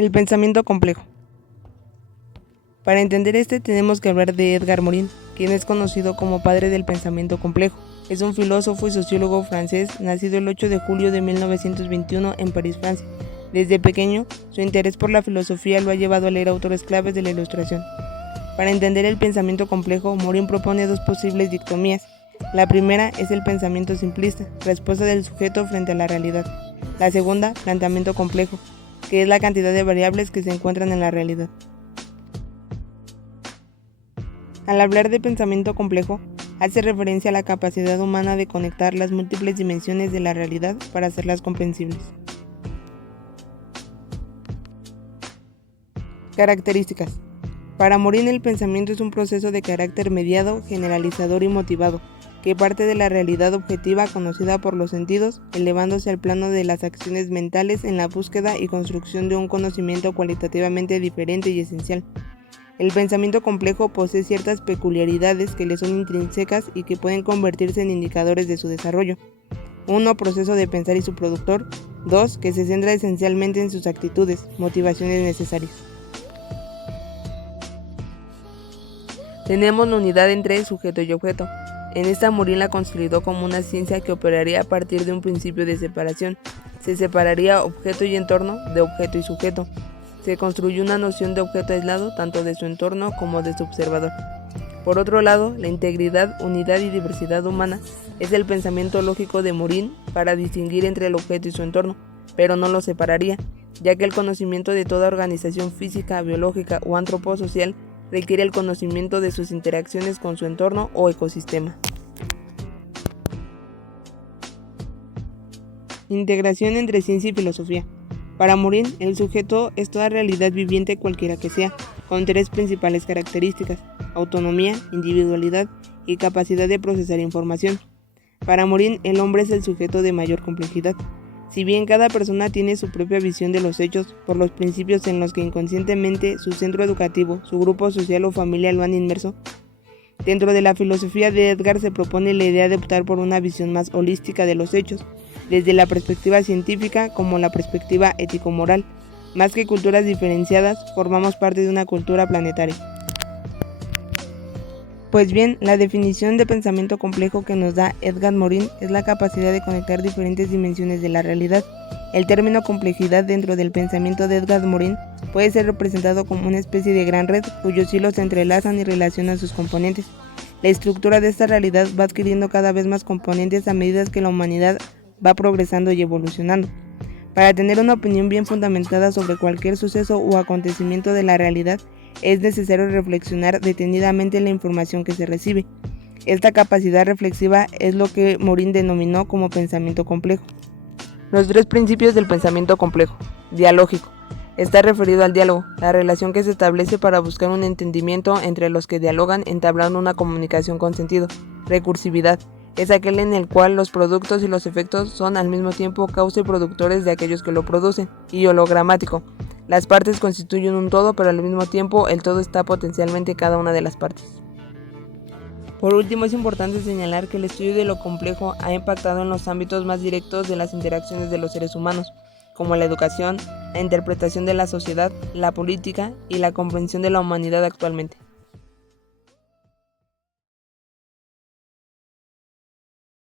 El pensamiento complejo. Para entender tenemos que hablar de Edgar Morin, quien es conocido como padre del pensamiento complejo. Es un filósofo y sociólogo francés, nacido el 8 de julio de 1921 en París, Francia. Desde pequeño, su interés por la filosofía lo ha llevado a leer autores claves de la Ilustración. Para entender el pensamiento complejo, Morin propone dos posibles dicotomías. La primera es el pensamiento simplista, respuesta del sujeto frente a la realidad. La segunda, planteamiento complejo, que es la cantidad de variables que se encuentran en la realidad. Al hablar de pensamiento complejo, hace referencia a la capacidad humana de conectar las múltiples dimensiones de la realidad para hacerlas comprensibles. Características. Para Morin, el pensamiento es un proceso de carácter mediado, generalizador y motivado, que parte de la realidad objetiva conocida por los sentidos, elevándose al plano de las acciones mentales en la búsqueda y construcción de un conocimiento cualitativamente diferente y esencial. El pensamiento complejo posee ciertas peculiaridades que le son intrínsecas y que pueden convertirse en indicadores de su desarrollo. 1. Proceso de pensar y su productor. 2. Que se centra esencialmente en sus actitudes, motivaciones necesarias. Tenemos la unidad entre sujeto y objeto. En esta Morin la consolidó como una ciencia que operaría a partir de un principio de separación. Se separaría objeto y entorno de objeto y sujeto. Se construyó una noción de objeto aislado tanto de su entorno como de su observador. Por otro lado, la integridad, unidad y diversidad humana es el pensamiento lógico de Morin para distinguir entre el objeto y su entorno, pero no lo separaría, ya que el conocimiento de toda organización física, biológica o antroposocial requiere el conocimiento de sus interacciones con su entorno o ecosistema. Integración entre ciencia y filosofía. Para Morin, el sujeto es toda realidad viviente cualquiera que sea, con tres principales características: autonomía, individualidad y capacidad de procesar información. Para Morin, el hombre es el sujeto de mayor complejidad. Si bien cada persona tiene su propia visión de los hechos por los principios en los que inconscientemente su centro educativo, su grupo social o familia lo han inmerso, dentro de la filosofía de Edgar se propone la idea de optar por una visión más holística de los hechos, desde la perspectiva científica como la perspectiva ético-moral. Más que culturas diferenciadas, formamos parte de una cultura planetaria. Pues bien, la definición de pensamiento complejo que nos da Edgar Morin es la capacidad de conectar diferentes dimensiones de la realidad. El término complejidad dentro del pensamiento de Edgar Morin puede ser representado como una especie de gran red cuyos hilos se entrelazan y relacionan sus componentes. La estructura de esta realidad va adquiriendo cada vez más componentes a medida que la humanidad va progresando y evolucionando. Para tener una opinión bien fundamentada sobre cualquier suceso o acontecimiento de la realidad, es necesario reflexionar detenidamente la información que se recibe. Esta capacidad reflexiva es lo que Morin denominó como pensamiento complejo. Los tres principios del pensamiento complejo. Dialógico. Está referido al diálogo, la relación que se establece para buscar un entendimiento entre los que dialogan entablando una comunicación con sentido. Recursividad. Es aquel en el cual los productos y los efectos son al mismo tiempo causa y productores de aquellos que lo producen. Y hologramático. Las partes constituyen un todo, pero al mismo tiempo el todo está potencialmente en cada una de las partes. Por último, es importante señalar que el estudio de lo complejo ha impactado en los ámbitos más directos de las interacciones de los seres humanos, como la educación, la interpretación de la sociedad, la política y la comprensión de la humanidad actualmente.